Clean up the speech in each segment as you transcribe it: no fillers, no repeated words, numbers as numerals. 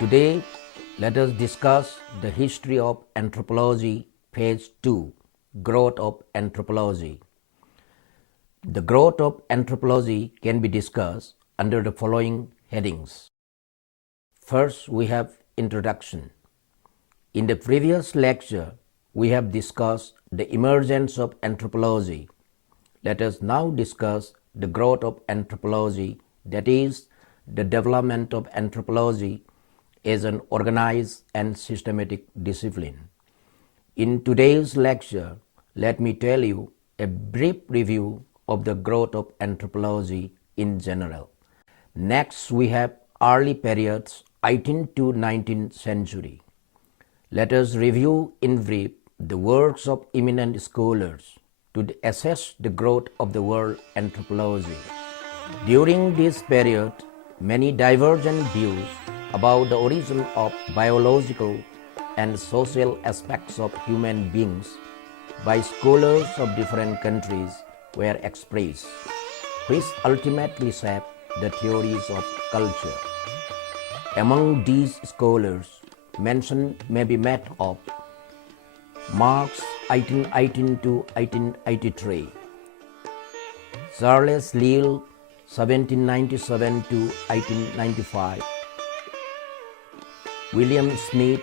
Today, let us discuss the history of anthropology, page 2, Growth of Anthropology. The growth of anthropology can be discussed under the following headings. First, we have introduction. In the previous lecture, we have discussed the emergence of anthropology. Let us now discuss the growth of anthropology, that is, the development of anthropology as an organized and systematic discipline. In today's lecture, let me tell you a brief review of the growth of anthropology in general. Next, we have early periods 18th to 19th century. Let us review in brief the works of eminent scholars to assess the growth of the world anthropology. During this period, many divergent views about the origin of biological and social aspects of human beings by scholars of different countries were expressed, which ultimately shaped the theories of culture. Among these scholars, mention may be made of Marx 1818 to 1883, Charles Lyell 1797 to 1895, William Smith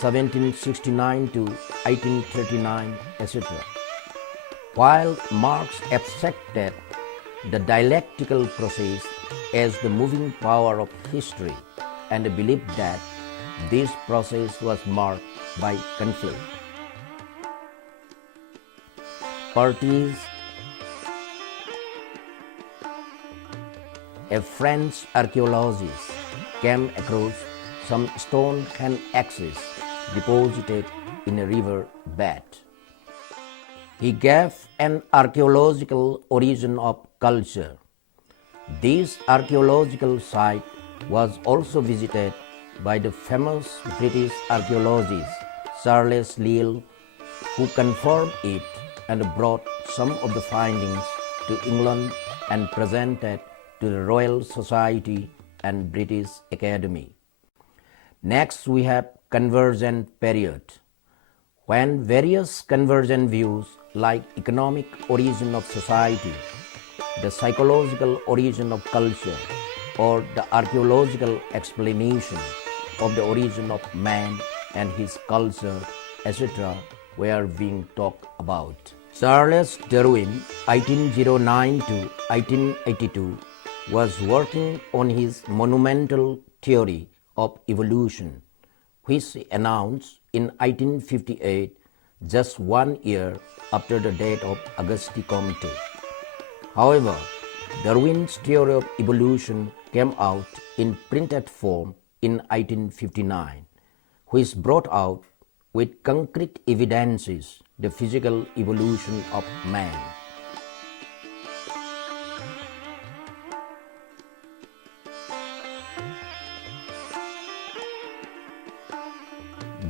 1769 to 1839, etc. While Marx accepted the dialectical process as the moving power of history and believed that this process was marked by conflict. Parties. A French archaeologist came across some stone hand axes deposited in a river bed. He gave an archaeological origin of culture. This archaeological site was also visited by the famous British archaeologist Charles Lyell, who confirmed it and brought some of the findings to England and presented to the Royal Society and British Academy. Next, we have convergent period, when various convergent views like economic origin of society, the psychological origin of culture, or the archaeological explanation of the origin of man and his culture, etc., were being talked about. Charles Darwin, 1809 to 1882, was working on his monumental theory of evolution, which he announced in 1858, just 1 year after the death of Auguste Comte. However, Darwin's theory of evolution came out in printed form in 1859, which brought out with concrete evidences the physical evolution of man.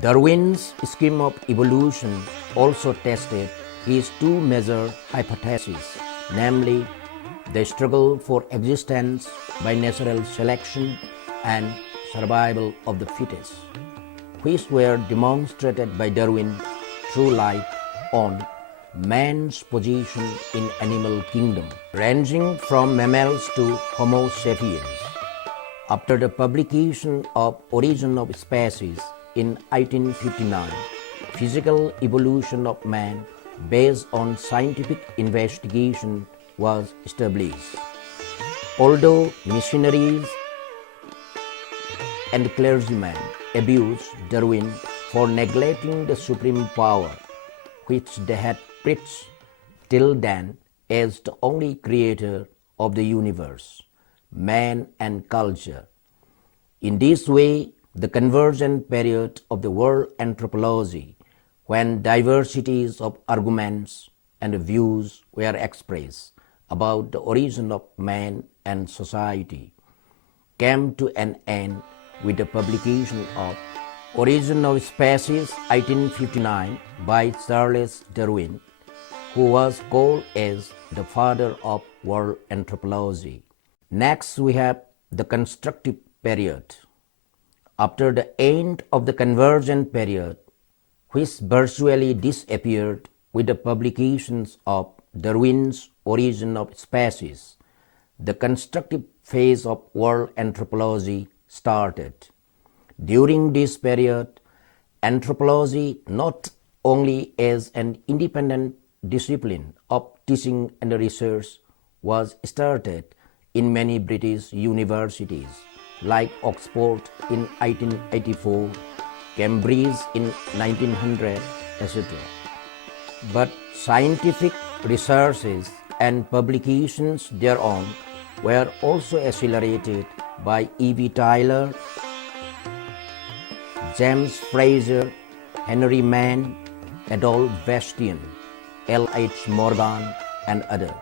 Darwin's scheme of evolution also tested his two major hypotheses, namely the struggle for existence by natural selection and survival of the fittest, which were demonstrated by Darwin through light on man's position in animal kingdom, ranging from mammals to Homo sapiens. After the publication of Origin of Species in 1859, physical evolution of man based on scientific investigation was established. Although missionaries and clergymen abused Darwin for neglecting the supreme power which they had preached till then as the only creator of the universe, man and culture. In this way, the convergent period of the world anthropology, when diversities of arguments and views were expressed about the origin of man and society, came to an end with the publication of Origin of Species 1859 by Charles Darwin, who was called as the father of world anthropology. Next, we have the constructive period. After the end of the convergent period, which virtually disappeared with the publications of Darwin's Origin of Species, the constructive phase of world anthropology started. During this period, anthropology not only as an independent discipline of teaching and research was started in many British universities like Oxford in 1884, Cambridge in 1900, etc. But scientific researches and publications thereon were also accelerated by E.B. Tylor, James Fraser, Henry Mann, Adolphe Bastien, L.H. Morgan, and others,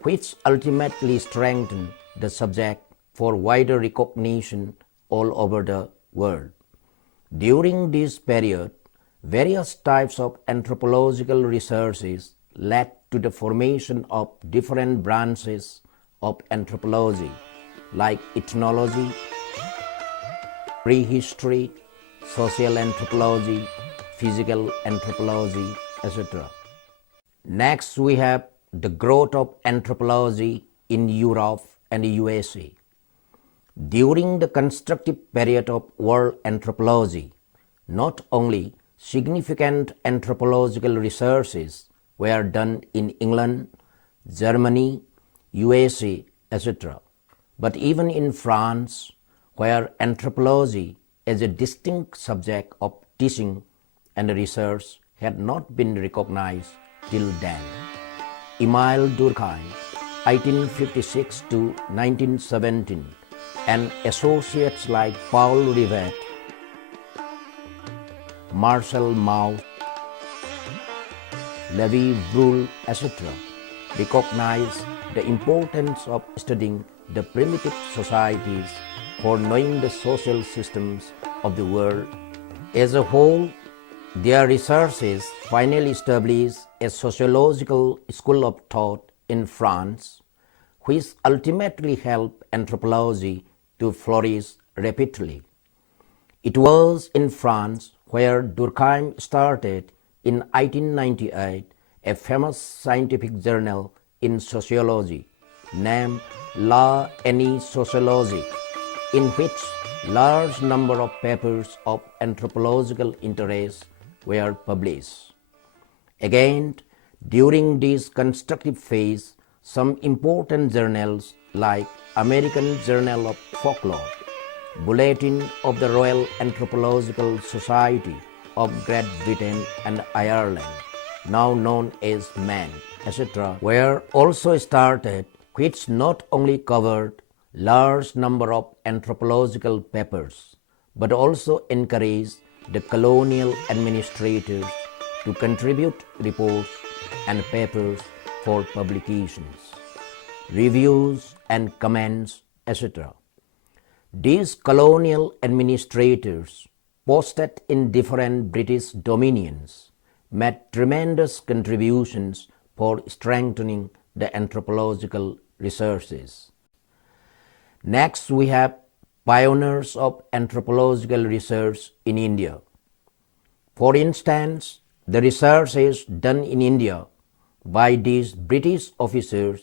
which ultimately strengthened the subject for wider recognition all over the world. During this period, various types of anthropological researches led to the formation of different branches of anthropology like ethnology, prehistory, social anthropology, physical anthropology, etc. Next, we have the growth of anthropology in Europe and USA. During the constructive period of world anthropology, not only significant anthropological researches were done in England, Germany, USA, etc., but even in France, where anthropology as a distinct subject of teaching and research had not been recognized till then. Emile Durkheim, 1856 to 1917, and associates like Paul Rivet, Marcel Mauss, Levi Bruhl, etc., recognize the importance of studying the primitive societies for knowing the social systems of the world. As a whole, their researches finally established a sociological school of thought in France, which ultimately helped anthropology to flourish rapidly. It was in France where Durkheim started in 1898 a famous scientific journal in sociology named La Année Sociologique, in which large number of papers of anthropological interest were published. Again, during this constructive phase, some important journals like American Journal of Folklore, Bulletin of the Royal Anthropological Society of Great Britain and Ireland, now known as MAN, etc., were also started, which not only covered large number of anthropological papers, but also encouraged the colonial administrators to contribute reports and papers for publications, reviews and comments, etc. These colonial administrators, posted in different British dominions, made tremendous contributions for strengthening the anthropological researches. Next, we have pioneers of anthropological research in India. For instance, the researches done in India by these British officers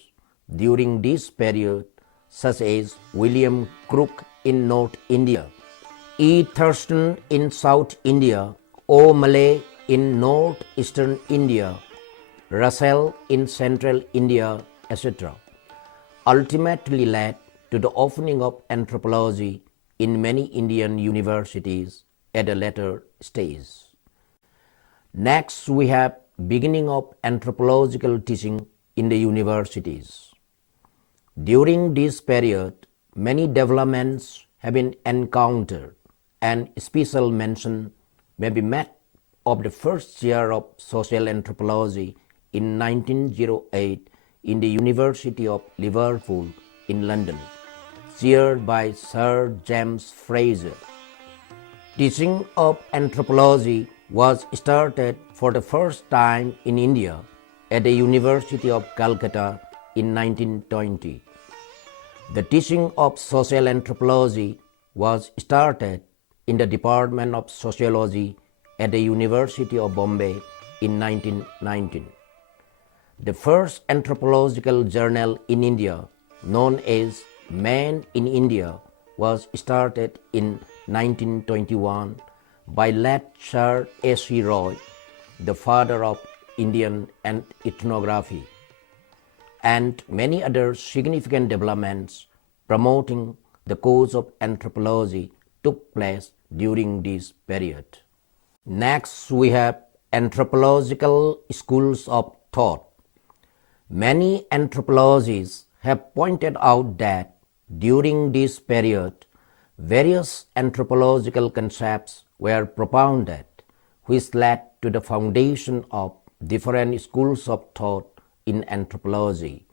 during this period, such as William Crook in North India, E. Thurston in South India, O. Malay in northeastern India, Russell in central India, etc., ultimately led to the opening of anthropology in many Indian universities at a later stage. Next, we have beginning of anthropological teaching in the universities. During this period, many developments have been encountered, and special mention may be made of the first year of social anthropology in 1908 in the University of Liverpool in London, chaired by Sir James Fraser. Teaching of anthropology was started for the first time in India at the University of Calcutta in 1920. The teaching of social anthropology was started in the Department of Sociology at the University of Bombay in 1919. The first anthropological journal in India, known as Man in India, was started in 1921 by late Sir A.C. Roy, the father of Indian ethnography, and many other significant developments promoting the cause of anthropology took place during this period. Next, we have anthropological schools of thought. Many anthropologists have pointed out that during this period, various anthropological concepts were propounded, which led to the foundation of different schools of thought in anthropology.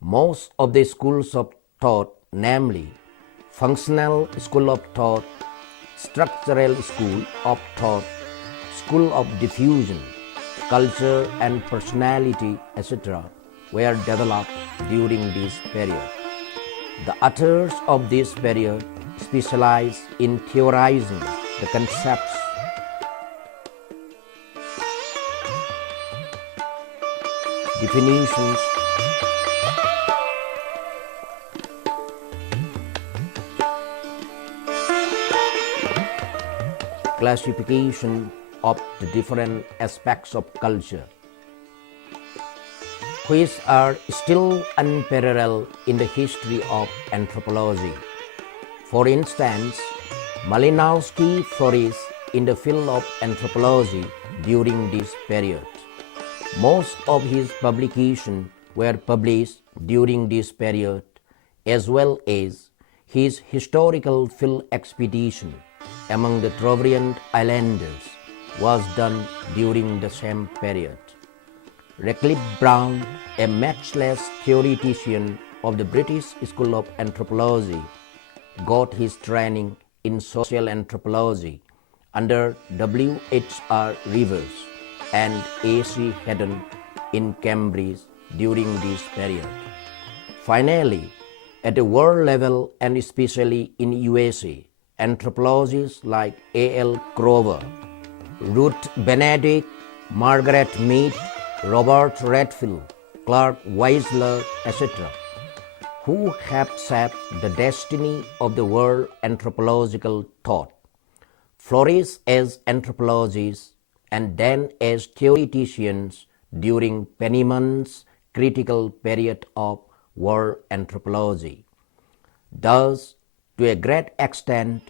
Most of the schools of thought, namely functional school of thought, structural school of thought, school of diffusion, culture and personality, etc., were developed during this period. The authors of this period specialized in theorizing the concepts definitions, classification of the different aspects of culture, which are still unparalleled in the history of anthropology. For instance, Malinowski flourished in the field of anthropology during this period. Most of his publications were published during this period, as well as his historical field expedition among the Trobriand Islanders was done during the same period. Radcliffe Brown, a matchless theoretician of the British School of Anthropology, got his training in social anthropology under W.H.R. Rivers and A.C. Haddon in Cambridge during this period. Finally, at the world level and especially in USA, anthropologists like A.L. Crover, Ruth Benedict, Margaret Mead, Robert Redfield, Clark Weisler, etc., who have shaped the destiny of the world anthropological thought, flourished as anthropologists and then as theoreticians during Penniman's critical period of world anthropology. Thus, to a great extent,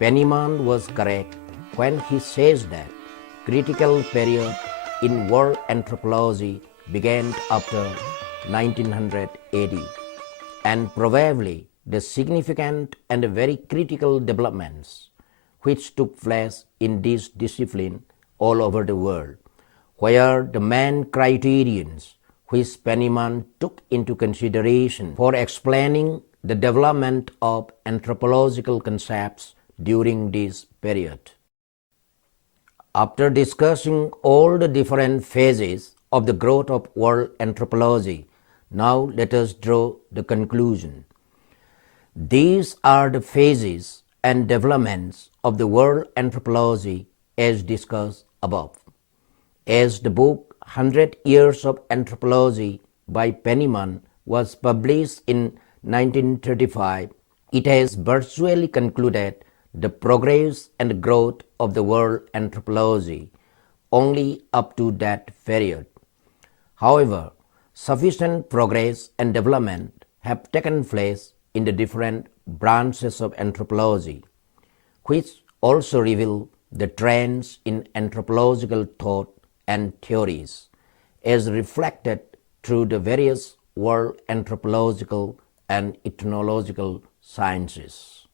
Penniman was correct when he says that critical period in world anthropology began after 1980, and probably the significant and very critical developments which took place in this discipline all over the world, where the main criterions which Penniman took into consideration for explaining the development of anthropological concepts during this period. After discussing all the different phases of the growth of world anthropology, now let us draw the conclusion. These are the phases and developments of the world anthropology as discussed above. As the book 100 Years of Anthropology by Penniman was published in 1935, it has virtually concluded the progress and growth of the world anthropology only up to that period. However, sufficient progress and development have taken place in the different branches of anthropology, which also reveal the trends in anthropological thought and theories, as reflected through the various world anthropological and ethnological sciences.